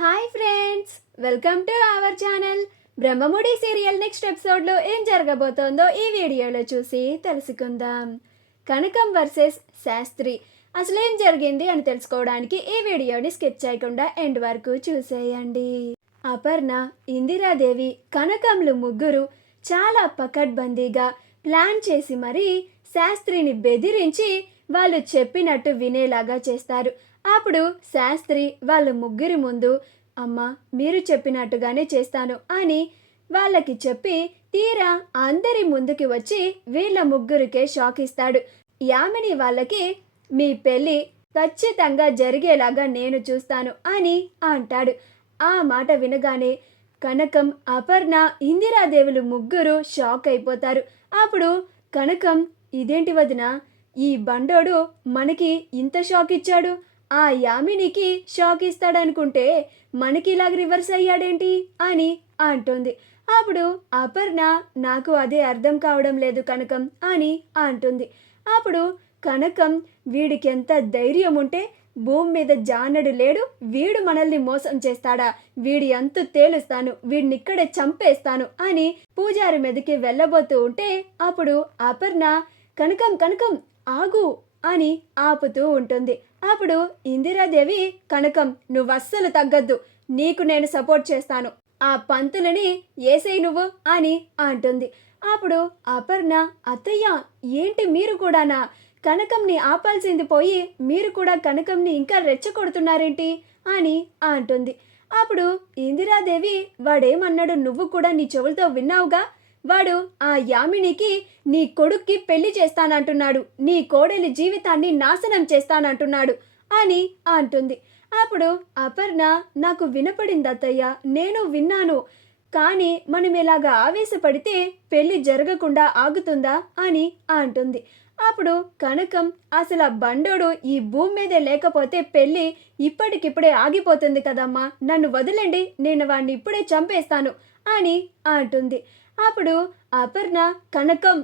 Hi friends, welcome to our channel. Brahmamudi serial next ఎపిసోడ్లో ఏం జరగబోతోందో ఈ వీడియోలో చూసి తెలుసుకుందాం. కనకం వర్సెస్ శాస్త్రి అసలేం జరిగింది అని తెలుసుకోవడానికి ఈ వీడియోని స్కిప్ చేయకుండా ఎండ్ వరకు చూసేయండి. అపర్ణ, ఇందిరాదేవి, కనకంలు ముగ్గురు చాలా పకడ్బందీగా ప్లాన్ చేసి మరీ శాస్త్రిని బెదిరించి వాళ్ళు చెప్పినట్టు వినేలాగా చేస్తారు. అప్పుడు శాస్త్రి వాళ్ళ ముగ్గురి ముందు, అమ్మ మీరు చెప్పినట్టుగానే చేస్తాను అని వాళ్ళకి చెప్పి తీరా అందరి ముందుకి వచ్చి వీళ్ళ ముగ్గురికే షాక్ ఇస్తాడు. యామిని వాళ్ళకి మీ పెళ్ళి ఖచ్చితంగా జరిగేలాగా నేను చూస్తాను అని అంటాడు. ఆ మాట వినగానే కనకం, అపర్ణ, ఇందిరాదేవులు ముగ్గురు షాక్ అయిపోతారు. అప్పుడు కనకం, ఇదేంటి వదిన, ఈ బండోడు మనకి ఇంత షాక్ ఇచ్చాడు, ఆ యామినికి షాక్ ఇస్తాడనుకుంటే మనకి ఇలాగ రివర్స్ అయ్యాడేంటి అని అంటుంది. అప్పుడు అపర్ణ, నాకు అదే అర్థం కావడం లేదు కనకం అని అంటుంది. అప్పుడు కనకం, వీడికి ఎంత ధైర్యం ఉంటే భూమి మీద జానడు లేడు, వీడు మనల్ని మోసం చేస్తాడా, వీడి అంతు తేలుస్తాను, వీడిని ఇక్కడే చంపేస్తాను అని పూజారి మీదకి వెళ్ళబోతూ ఉంటే అప్పుడు అపర్ణ, కనకం కనకం ఆగు అని ఆపుతూ ఉంటుంది. అప్పుడు ఇందిరాదేవి, కనకం నువ్వు అస్సలు తగ్గద్దు, నీకు నేను సపోర్ట్ చేస్తాను, ఆ పంతులని ఏసేయి నువ్వు అని అంటుంది. అప్పుడు అపర్ణ, అత్తయ్య ఏంటి మీరు కూడానా, కనకంని ఆపాల్సింది పోయి మీరు కూడా కనకంని ఇంకా రెచ్చగొడుతున్నారేంటి అని అంటుంది. అప్పుడు ఇందిరాదేవి, వాడేమన్నాడు నువ్వు కూడా నీ చెవులతో విన్నావుగా, వాడు ఆ యామినికి నీ కొడుక్కి పెళ్లి చేస్తానంటున్నాడు, నీ కోడలి జీవితాన్ని నాశనం చేస్తానంటున్నాడు అని అంటుంది. అప్పుడు అపర్ణ, నాకు వినపడింది అత్తయ్య, నేను విన్నాను, కానీ మనం ఇలాగా ఆవేశపడితే పెళ్లి జరగకుండా ఆగుతుందా అని అంటుంది. అప్పుడు కనకం, అసలు ఆ బండోడు ఈ భూమి మీదే లేకపోతే పెళ్ళి ఇప్పటికిప్పుడే ఆగిపోతుంది కదమ్మా, నన్ను వదిలేండి, నేను వాడిని ఇప్పుడే చంపేస్తాను అని అంటుంది. అప్పుడు అపర్ణ, కనకం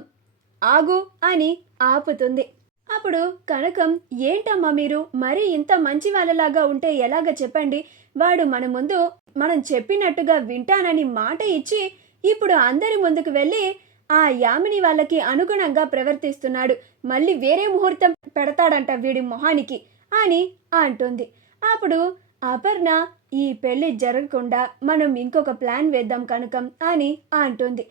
ఆగు అని ఆపుతుంది. అప్పుడు కనకం, ఏంటమ్మా మీరు మరీ ఇంత మంచి వాళ్ళలాగా ఉంటే ఎలాగ చెప్పండి, వాడు మన ముందు మనం చెప్పినట్టుగా వింటానని మాట ఇచ్చి ఇప్పుడు అందరి ముందుకు వెళ్ళి ఆ యామిని వాళ్ళకి అనుగుణంగా ప్రవర్తిస్తున్నాడు, మళ్ళీ వేరే ముహూర్తం పెడతాడంట వీడి మొహానికి అని అంటుంది. అప్పుడు అపర్ణ, ఈ పెళ్లి జరగకుండా మనం ఇంకొక ప్లాన్ వేద్దాం కనకం అని అంటుంది.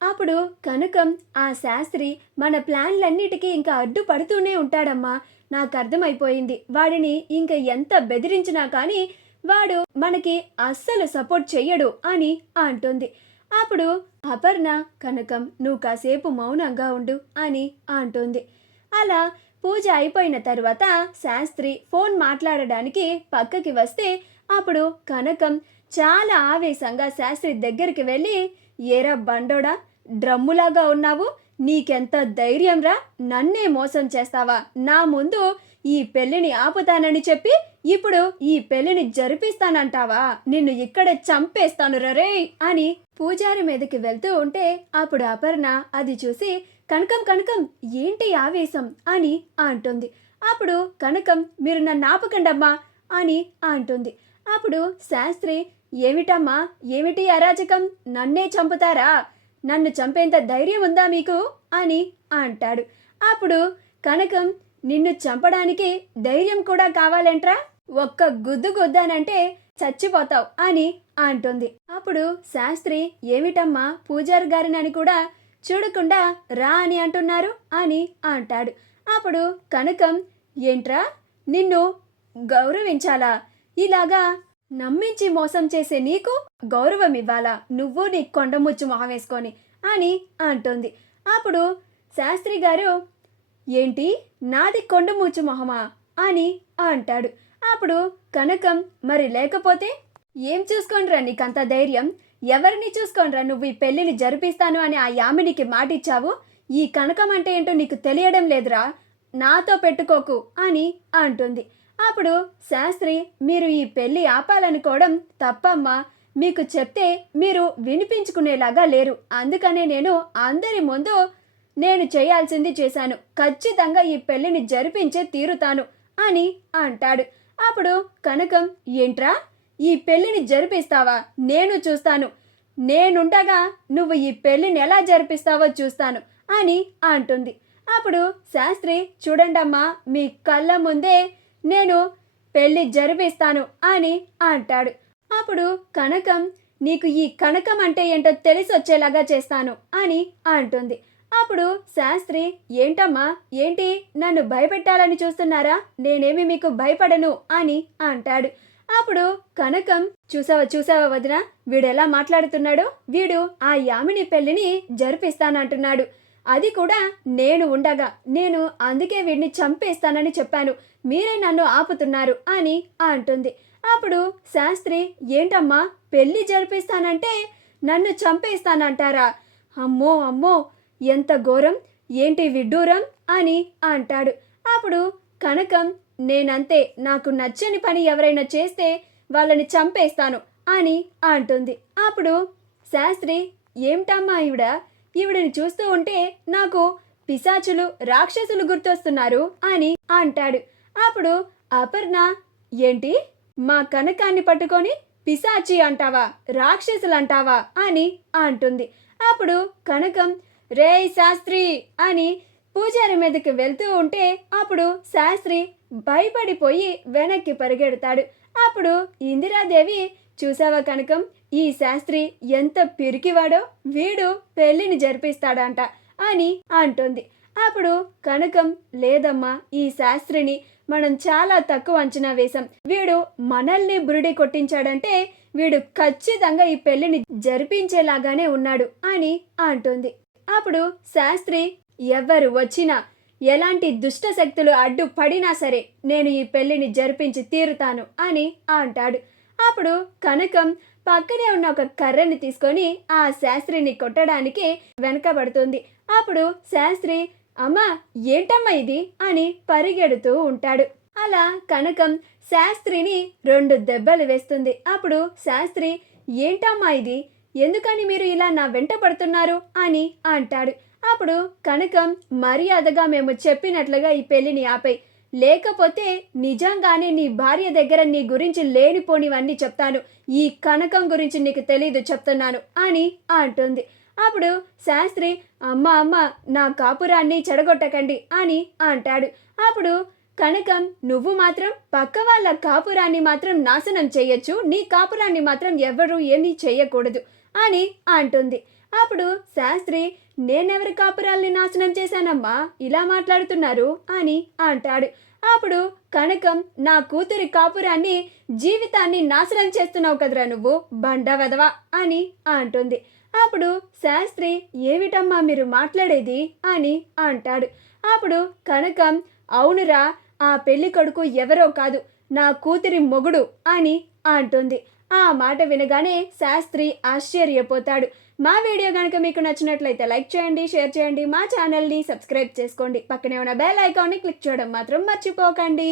అప్పుడు కనకం, ఆ శాస్త్రి మన ప్లాన్లన్నిటికీ ఇంకా అడ్డుపడుతూనే ఉంటాడమ్మా, నాకు అర్థమైపోయింది, వాడిని ఇంకా ఎంత బెదిరించినా కానీ వాడు మనకి అస్సలు సపోర్ట్ చెయ్యడు అని అంటుంది. అప్పుడు అపర్ణ, కనకం నువ్వు కాసేపు మౌనంగా ఉండు అని అంటుంది. అలా పూజ అయిపోయిన తర్వాత శాస్త్రి ఫోన్ మాట్లాడడానికి పక్కకి వస్తే అప్పుడు కనకం చాలా ఆవేశంగా శాస్త్రి దగ్గరికి వెళ్ళి, ఏరా బండోడా, డ్రమ్ములాగా ఉన్నావు, నీకెంత ధైర్యం రా, నన్నే మోసం చేస్తావా, నా ముందు ఈ పెళ్లిని ఆపుతానని చెప్పి ఇప్పుడు ఈ పెళ్లిని జరిపిస్తానంటావా, నిన్ను ఇక్కడే చంపేస్తాను రే అని పూజారి మీదకి వెళ్తూ ఉంటే అప్పుడు అపర్ణ అది చూసి, కనకం కనకం ఏంటి ఆవేశం అని అంటుంది. అప్పుడు కనకం, మీరు నన్ను ఆపకండమ్మా అని అంటుంది. అప్పుడు శాస్త్రి, ఏమిటమ్మా, ఏమిటి అరాచకం, నన్నే చంపుతారా, నన్ను చంపేంత ధైర్యం ఉందా మీకు అని అంటాడు. అప్పుడు కనకం, నిన్ను చంపడానికి ధైర్యం కూడా కావాలంట్రా, ఒక్క గుద్దు గుద్దానంటే చచ్చిపోతావు అని అంటుంది. అప్పుడు శాస్త్రి, ఏమిటమ్మా, పూజారి గారినని కూడా చూడకుండా రా అని అంటున్నారు అని అంటాడు. అప్పుడు కనకం, ఏంట్రా, నిన్ను గౌరవించాలా, ఇలాగా నమ్మించి మోసం చేసే నీకు గౌరవం ఇవ్వాలా, నువ్వు నీ కొండముచ్చు మొహం వేసుకొని అని అంటుంది. అప్పుడు శాస్త్రి గారు, ఏంటి నాది కొండముచ్చు మొహమా అని అంటాడు. అప్పుడు కనకం, మరి లేకపోతే ఏం చూసుకోనరా నీకంత ధైర్యం, ఎవరిని చూసుకోనరా నువ్వు ఈ పెళ్ళిని జరిపిస్తాను అని ఆ యామినికి మాటిచ్చావు, ఈ కనకం అంటే ఏంటో నీకు తెలియడం లేదురా, నాతో పెట్టుకోకు అని అంటుంది. అప్పుడు శాస్త్రి, మీరు ఈ పెళ్ళి ఆపాలనుకోవడం తప్పమ్మా, మీకు చెప్తే మీరు వినిపించుకునేలాగా లేరు, అందుకనే నేను అందరి ముందు నేను చేయాల్సింది చేశాను, ఖచ్చితంగా ఈ పెళ్ళిని జరిపించే తీరుతాను అని అంటాడు. అప్పుడు కనకం, ఏంట్రా ఈ పెళ్లిని జరిపిస్తావా? నేను చూస్తాను. నేనుండగా నువ్వు ఈ పెళ్లిని ఎలా జరిపిస్తావో చూస్తాను అని అంటుంది. అప్పుడు శాస్త్రి, చూడండమ్మా, మీ కళ్ళ ముందే నేను పెళ్లి జరిపిస్తాను అని అంటాడు. అప్పుడు కనకం, నీకు ఈ కనకం అంటే ఏంటో తెలిసి వచ్చేలాగా చేస్తాను అని అంటుంది. అప్పుడు శాస్త్రి, ఏంటమ్మా, ఏంటి, నన్ను భయపెట్టాలని చూస్తున్నారా? నేనేమి మీకు భయపడను అని అంటాడు. అప్పుడు కనకం, చూసావా వదిన, వీడెలా మాట్లాడుతున్నాడో, వీడు ఆ యామిని పెళ్లిని జరిపిస్తానంటున్నాడు. అది కూడా నేను ఉండగా. నేను అందుకే వీడిని చంపేస్తానని చెప్పాను. మీరే నన్ను ఆపుతున్నారు అని అంటుంది. అప్పుడు శాస్త్రి, ఏంటమ్మా, పెళ్లి జరిపిస్తానంటే నన్ను చంపేస్తానంటారా? అమ్మో అమ్మో, ఎంత ఘోరం, ఏంటి విడ్డూరం అని అంటాడు. అప్పుడు కనకం, నేనంతే, నాకు నచ్చని పని ఎవరైనా చేస్తే వాళ్ళని చంపేస్తాను అని అంటుంది. అప్పుడు శాస్త్రి, ఏమిటమ్మా ఈవిడని చూస్తూ ఉంటే నాకు పిశాచులు, రాక్షసులు గుర్తొస్తున్నారు అని అంటాడు. అప్పుడు అపర్ణ, ఏంటి, మా కనకాన్ని పట్టుకొని పిశాచి అంటావా, రాక్షసులు అంటావా అని అంటుంది. అప్పుడు కనకం, రేయ్ శాస్త్రి అని పూజారి మీదకి వెళ్తూ ఉంటే అప్పుడు శాస్త్రి భయపడిపోయి వెనక్కి పరిగెడతాడు. అప్పుడు ఇందిరాదేవి, చూసావా కనకం, ఈ శాస్త్రి ఎంత పిరికివాడో, వీడు పెళ్లిని జరిపిస్తాడంట అని అంటుంది. అప్పుడు కనకం, లేదమ్మా, ఈ శాస్త్రిని మనం చాలా తక్కువ అంచనా వేశాం. వీడు మనల్ని బురిడి కొట్టించాడంటే వీడు ఖచ్చితంగా ఈ పెళ్లిని జరిపించేలాగానే ఉన్నాడు అని అంటుంది. అప్పుడు శాస్త్రి, ఎవరు వచ్చినా, ఎలాంటి దుష్ట శక్తులు అడ్డు పడినా సరే నేను ఈ పెళ్లిని జరిపించి తీరుతాను అని అంటాడు. అప్పుడు కనకం పక్కనే ఉన్న ఒక కర్రని తీసుకొని ఆ శాస్త్రిని కొట్టడానికి వెనకబడుతుంది. అప్పుడు శాస్త్రి, అమ్మా, ఏంటమ్మా ఇది అని పరిగెడుతూ ఉంటాడు. అలా కనకం శాస్త్రిని 2 దెబ్బలు వేస్తుంది. అప్పుడు శాస్త్రి, ఏంటమ్మా ఇది, ఎందుకని మీరు ఇలా నా వెంట పడుతున్నారు అని అంటాడు. అప్పుడు కనకం, మర్యాదగా మేము చెప్పినట్లుగా ఈ పెళ్లిని ఆపేయ్, లేకపోతే నిజంగానే నీ భార్య దగ్గర నీ గురించి లేనిపోనివన్నీ చెప్తాను. ఈ కనకం గురించి నీకు తెలీదు చెప్తున్నాను అని అంటుంది. అప్పుడు శాస్త్రి, అమ్మ, నా కాపురాన్ని చెడగొట్టకండి అని అంటాడు. అప్పుడు కనకం, నువ్వు మాత్రం పక్క వాళ్ళ కాపురాన్ని మాత్రం నాశనం చెయ్యొచ్చు, నీ కాపురాన్ని మాత్రం ఎవరు ఏమీ చెయ్యకూడదు అని అంటుంది. అప్పుడు శాస్త్రి, నేనెవరి కాపురాల్ని నాశనం చేశానమ్మా, ఇలా మాట్లాడుతున్నారు అని అంటాడు. అప్పుడు కనకం, నా కూతురి కాపురాన్ని, జీవితాన్ని నాశనం చేస్తున్నావు కదరా నువ్వు, బండ వెదవా అని అంటుంది. అప్పుడు శాస్త్రి, ఏమిటమ్మా మీరు మాట్లాడేది అని అంటాడు. అప్పుడు కనకం, అవునురా, ఆ పెళ్లి కొడుకు ఎవరో కాదు, నా కూతురి మొగుడు అని అంటుంది. ఆ మాట వినగానే శాస్త్రి ఆశ్చర్యపోతాడు. మా వీడియో కనుక మీకు నచ్చినట్లయితే లైక్ చేయండి, షేర్ చేయండి, మా ఛానల్ని సబ్స్క్రైబ్ చేసుకోండి, పక్కనే ఉన్న బెల్ ఐకాన్ని క్లిక్ చేయడం మాత్రం మర్చిపోకండి.